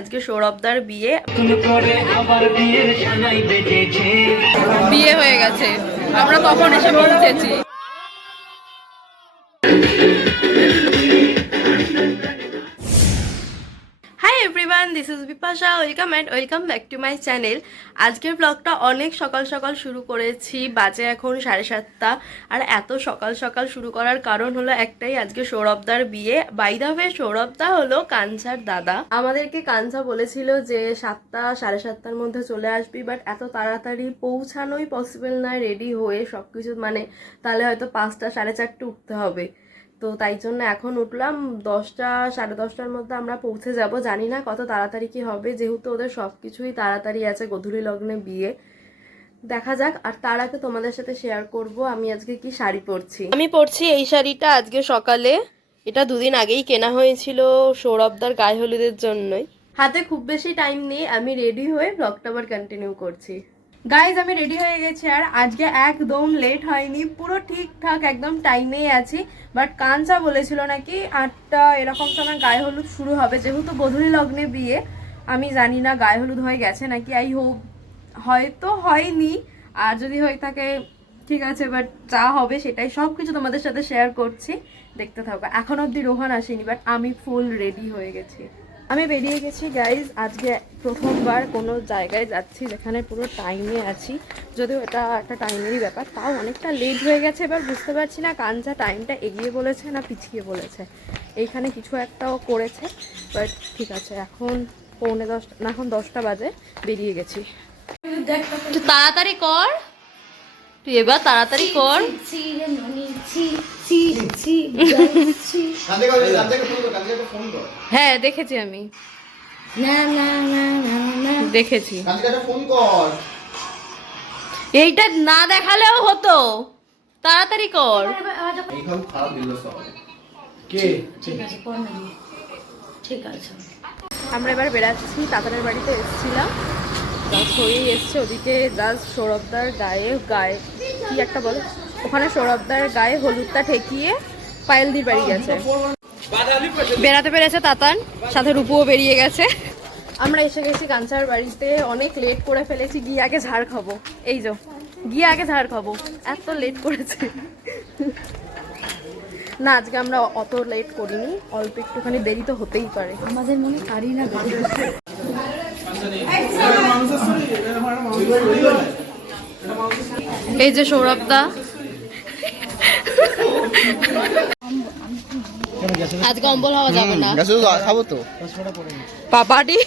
আজকে সৌরভদার বিয়ে বিয়ে হয়ে গেছে, আমরা তখন এসে পৌঁছেছি। Hi everyone, this is Bipasha, welcome and welcome back to my channel. আজকের ব্লগটা অনেক সকাল সকাল শুরু করেছি, বাজে এখন 7:30। আর এত সকাল সকাল শুরু করার কারণ হলো একটাই, আজকে সৌরভদার বিয়ে। বাই দ্য ওয়ে, সৌরভদা হলো কাঞ্চার দাদা। আমাদেরকে কাঞ্চা বলেছিল যে 7টা 7:30টার মধ্যে চলে আসবি, বাট এত তাড়াতাড়ি পৌঁছানোই পসিবল নয় রেডি হয়ে সবকিছু, মানে তাহলে হয়তো 5টা 4:30 উঠতে হবে। তো তাই জন্য এখন উঠলাম, 10টা 10:30টার মধ্যে আমরা পৌঁছে যাব। জানি না কত তাড়াতাড়ি কি হবে, যেহেতু ওদের সব কিছুই তাড়াতাড়ি আছে, গোধূলি লগ্নে বিয়ে। দেখা যাক। আর তার আগে তোমাদের সাথে শেয়ার করব আমি আজকে কি শাড়ি পরছি। আমি পরছি এই শাড়িটা আজকে সকালে, এটা 2 দিন আগেই কেনা হয়েছিল সৌরভদার গায়ে হলুদের জন্যই। হাতে খুব বেশি টাইম নেই, আমি রেডি হয়ে ব্লগটা আবার কন্টিনিউ করছি। গাইজ, আমি রেডি হয়ে গেছি, আর আজকে একদম লেট হয়নি, পুরো ঠিকঠাক একদম টাইমেই আছি। বাট কাঞ্চা বলেছিল নাকি 8টা এরকম সময় গায়ে হলুদ শুরু হবে, যেহেতু গোধূলি লগ্নে বিয়ে। আমি জানি না গায়ে হলুদ হয়ে গেছে নাকি, আই হোপ হয়তো হয়নি, আর যদি হয়ে থাকে ঠিক আছে, বাট যা হবে সেটাই সব কিছু তোমাদের সাথে শেয়ার করছি, দেখতে থাকো। এখন অবধি রোহান আসেনি, বাট আমি ফুল রেডি হয়ে গেছি। আমি বেরিয়ে গেছি গাইজ, আজকে প্রথমবার কোনো জায়গায় যাচ্ছি যেখানে পুরো টাইমে আছি। যদিও এটা একটা টাইমেরই ব্যাপার, তাও অনেকটা লেট হয়ে গেছে। এবার বুঝতে পারছি না কাঞ্চা টাইমটা এগিয়ে বলেছে না পিছিয়ে বলেছে, এইখানে কিছু একটাও করেছে। বাট ঠিক আছে, এখন 9:45 না, এখন 10টা বাজে, বেরিয়ে গেছি। তাড়াতাড়ি কর, তুই এবার তাড়াতাড়ি কর। হ্যাঁ দেখেছি আমি, দেখেছি। এইটা না দেখালেও হতো, তাড়াতাড়ি কর। আমরা এবার বেড়াচ্ছি, তাতানের বাড়িতে এসেছিলাম, জাস্ট হয়েই এসছে। ওদিকে জাস্ট সৌরভদার গায়ে কি একটা বলে, ওখানে সৌরভদার গায়ে হলুদটা ঠেকিয়ে পায়েলদির বাড়ি গেছে, বেড়াতে পেরেছে তাতান, সাথে রূপুও বেরিয়ে গেছে। আমরা এসে গেছি কাঞ্চার বাড়িতে, অনেক লেট করে ফেলেছি, গিয়ে আগে ঝাড় খাবো। এই যে গিয়ে আগে ঝাড় খাবো, এত লেট করেছে। না আজকে আমরা অত লেট করিনি, অল্প একটুখানি দেরি তো হতেই পারে, আমাদের মনে পারি না। এই যে সৌরভদা, আজকে অম্বল হওয়া যাবে না, খাবো তো পাপাটি,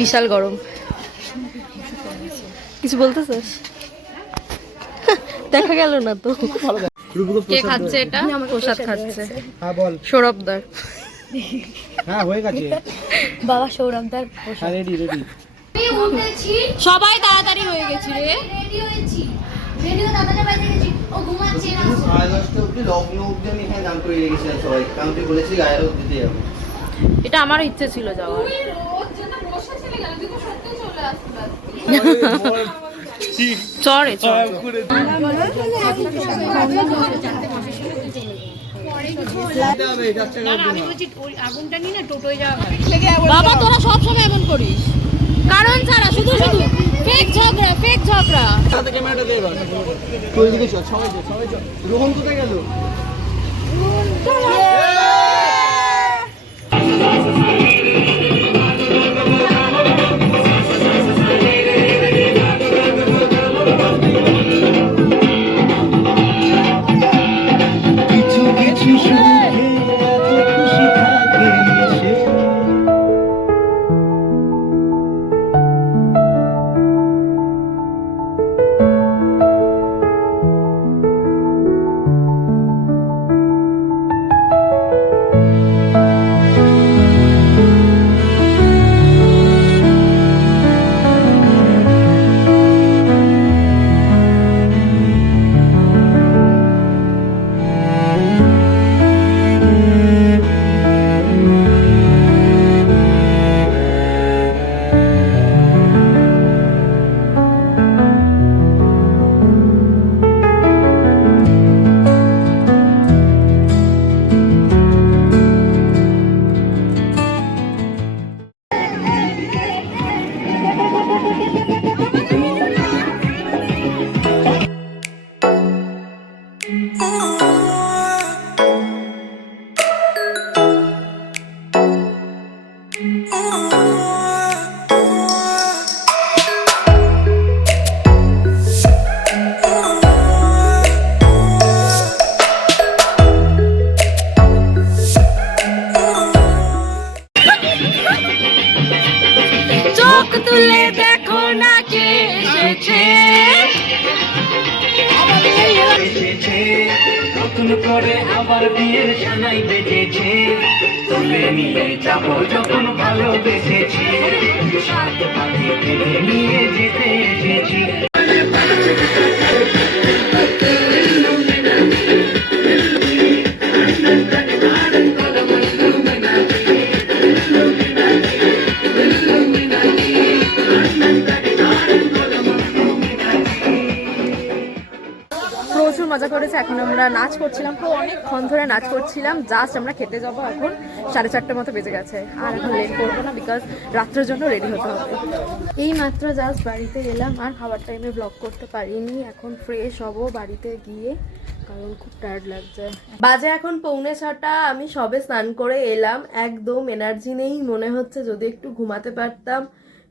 বিশাল গরম। কিছু বলতেছিস? দেখা গেল না তো। কে খাচ্ছে এটা? প্রসাদ খাচ্ছে সৌরভদার। হ্যাঁ হয়ে গেছে বাবা, সৌরভদার প্রসাদ রেডি রেডি। সবাই তাড়াতাড়ি হয়ে গেছি রে, রেডি হয়েছি, রেডিও দাদাকে বাইরে গেছি, ও ঘুমাচ্ছে না। 10:30 অবধি লগ্ন অবধি আমি এখানে গান করে রেখেছিলাম সবাই, কারণ তুই বলেছিলি গায়ের অবধি দিতে যাবো। এটা আমারও ইচ্ছে ছিল যাওয়ার। চরে বাবা, তোরা সবসময় এমন করিস, কারণ ছাড়া শুধু শুধু ফেক ঝগড়া, ফেক ঝগড়া। ক্যামেরাটা দে এবার, তুই দিকে চল, সবাই চল। রোহন কোথায় গেল? সবার বিয়ের সানাই বেজেছে, তুলে নিয়ে যাবো যখন ভালোবেসেছি, সাত পাখি কেড়ে নিয়ে যেতে এসেছি। প্রচুর মজা করেছে। এখন আমরা নাচ করছিলাম, তো অনেকক্ষণ ধরে নাচ করছিলাম। জাস্ট আমরা খেতে যাবো, এখন 4:30 মতো বেজে গেছে। আর এখন লেট করবো না, বিকজ রাত্রের জন্য রেডি হতে হবে। এই মাত্র জাস্ট বাড়িতে এলাম, আর খাবার টাইমে ব্লগ করতে পারিনি। এখন ফ্রেশ হব বাড়িতে গিয়ে, কারণ খুব টায়ার্ড লাগছে। বাজে এখন 6:45। আমি সবে স্নান করে এলাম, একদম এনার্জি নেই মনে হচ্ছে। যদি একটু ঘুমাতে পারতাম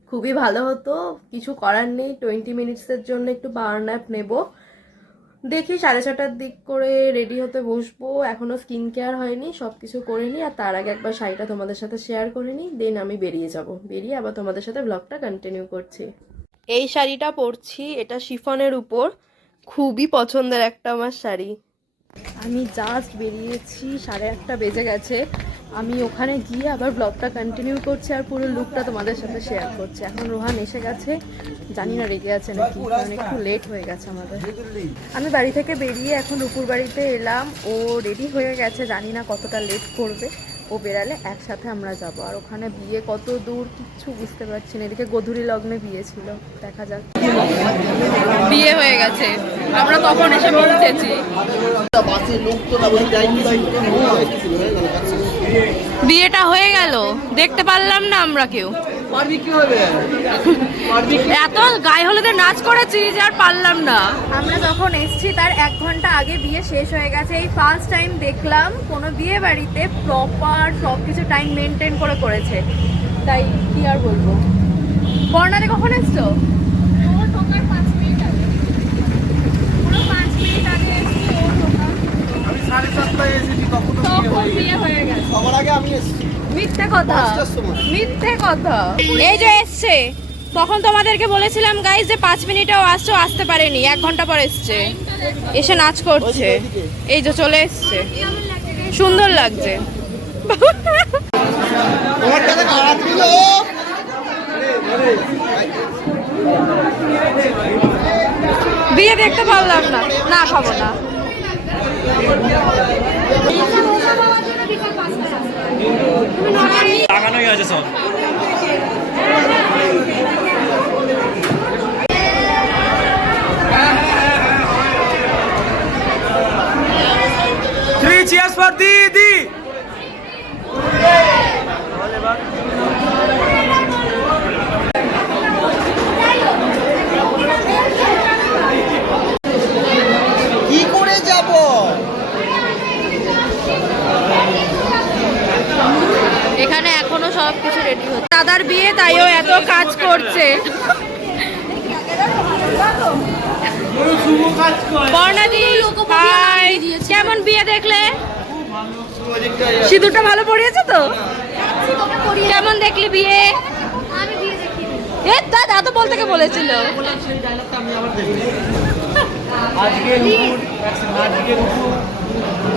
খুবই ভালো হতো। কিছু করার নেই, 20 মিনিটসের জন্য একটু পাওয়ার ন্যাপ নেবো। দেখি 6:30 দিক করে রেডি হতে বসবো। এখনো স্কিন কেয়ার হয়নি, সব কিছু করে নিই। আর তার আগে একবার শাড়িটা তোমাদের সাথে শেয়ার করে নিই, দেন আমি বেরিয়ে যাব। বেরিয়ে আবার তোমাদের সাথে ব্লগটা কন্টিনিউ করছি। এই শাড়িটা পরছি, এটা শিফনের উপর, খুবই পছন্দের একটা আমার শাড়ি। আমি জাস্ট বেরিয়েছি, 8:30 বেজে গেছে। আমি ওখানে গিয়ে আবার ব্লগটা কন্টিনিউ করছি, আর পুরো লুকটা তোমাদের সাথে শেয়ার করছি। এখন রোহান এসে গেছে, জানি না রেগে আছে নাকি, কারণ একটু লেট হয়ে গেছে আমাদের। আমি বাড়ি থেকে বেরিয়ে এখন রূপুর বাড়িতে এলাম। ও রেডি হয়ে গেছে, জানি না কতটা লেট করবে। ও বেরালে একসাথে আমরা যাব। আর ওখানে বিয়ে কত দূর কিচ্ছু বুঝতে পারছি না। এদিকে গোধূলি লগ্নে বিয়ে ছিল, দেখা যাক। বিয়ে হয়ে গেছে, আমরা তখন এসে পৌঁছেছি। বিয়েটা হয়ে গেল, দেখতে পারলাম না আমরা কেউ। এত গায়ে হলুদে নাচ করেছি যে আর পারলাম না। আমরা যখন এসেছি তার 1 ঘন্টা আগে বিয়ে শেষ হয়ে গেছে। এই ফার্স্ট টাইম দেখলাম কোনো বিয়ে বাড়িতে প্রপার সবকিছু টাইম মেনটেন করে করেছে, তাই কি আর বলবো। বর্ণালী কখন এসছো? মিথ্যে কথা, মিথ্যে কথা। এই যে এসছে, তখন তোমাদেরকে বলেছিলাম গাইস যে 5 মিনিটেও আসছো, আসতে পারেনি, 1 ঘন্টা পর এসছে, এসে নাচ করছে। এই যে চলে এসছে, সুন্দর লাগছে। বিয়ে দেখতে পারলাম না, না খাবো না। লাগানোই আছে সব। Three cheers for Didi. কি করে যাব? এখানে এখনো সবকিছু রেডি হচ্ছে। দাদার বিয়ে, তাইও এত কাজ করছে। বর্ণালী, হাই, কেমন বিয়ে দেখলে? সিঁদুরটা ভালো পড়িয়েছে তো? কেমন দেখলি বিয়ে? এ দাদা তো বলতে কে বলেছিল।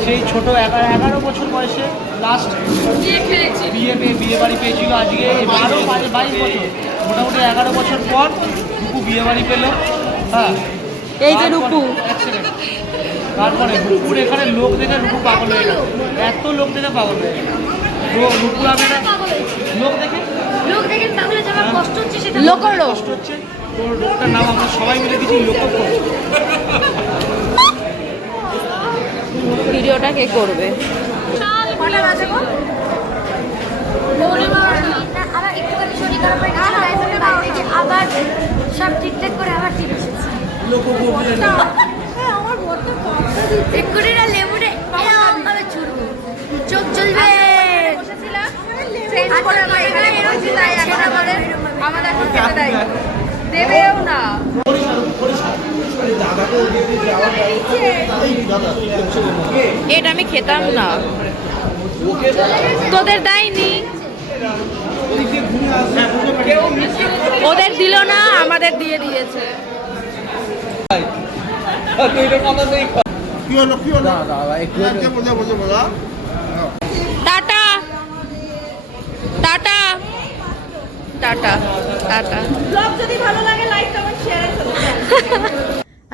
সেই ছোট 11 বছর বয়সে লাস্ট বিয়ে বাড়ি পেয়েছিল। আজকে 22 বছর, মোটামুটি 11 বছর পর রূপু বিয়ে বাড়ি পেল। হ্যাঁ, এই যে রূপু। তারপরে রূপুর এখানে লোক দেখে রূপু পাগল হয়ে গেল, এত লোক দেখে পাগল হয়ে গেল। রূপুর আগে লোক দেখে কষ্ট হচ্ছে, সেটা কষ্ট হচ্ছে। তোর লোকটার নাম আমরা সবাই মিলে দিচ্ছি লোক। ভিডিওটা কে করবে? আবার একটুখানি শরীর খারাপ হয়ে গেছে, তাই জন্য বাইরে গিয়ে আবার সব ঠিকঠাক করে আবার ঠিক এসেছে। এক্ষুনি না লেবুরে এরকমভাবে ছুড়বো, চোখ জ্বলবে। আমাদের এখন খেতে দেয়, দেবেও না। এটা আমি খেতাম না, তোদের দেয়নি, ওদের দিল না, আমাদের দিয়ে দিয়েছে। Tata tata tata tata.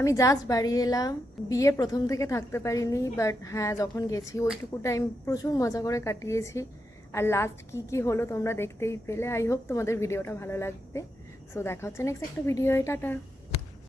আমি জাস্ট বাড়ি এলাম, বিয়ের প্রথম থেকে থাকতে পারিনি, বাট হ্যাঁ যখন গেছি ওইটুকু টাইম প্রচুর মজা করে কাটিয়েছি। আর লাস্ট কি হলো তোমরা দেখতেই পেলে। আই হোপ তোমাদের ভিডিওটা ভালো লাগবে। সো দেখা হচ্ছে নেক্সট একটা ভিডিও। টাটা।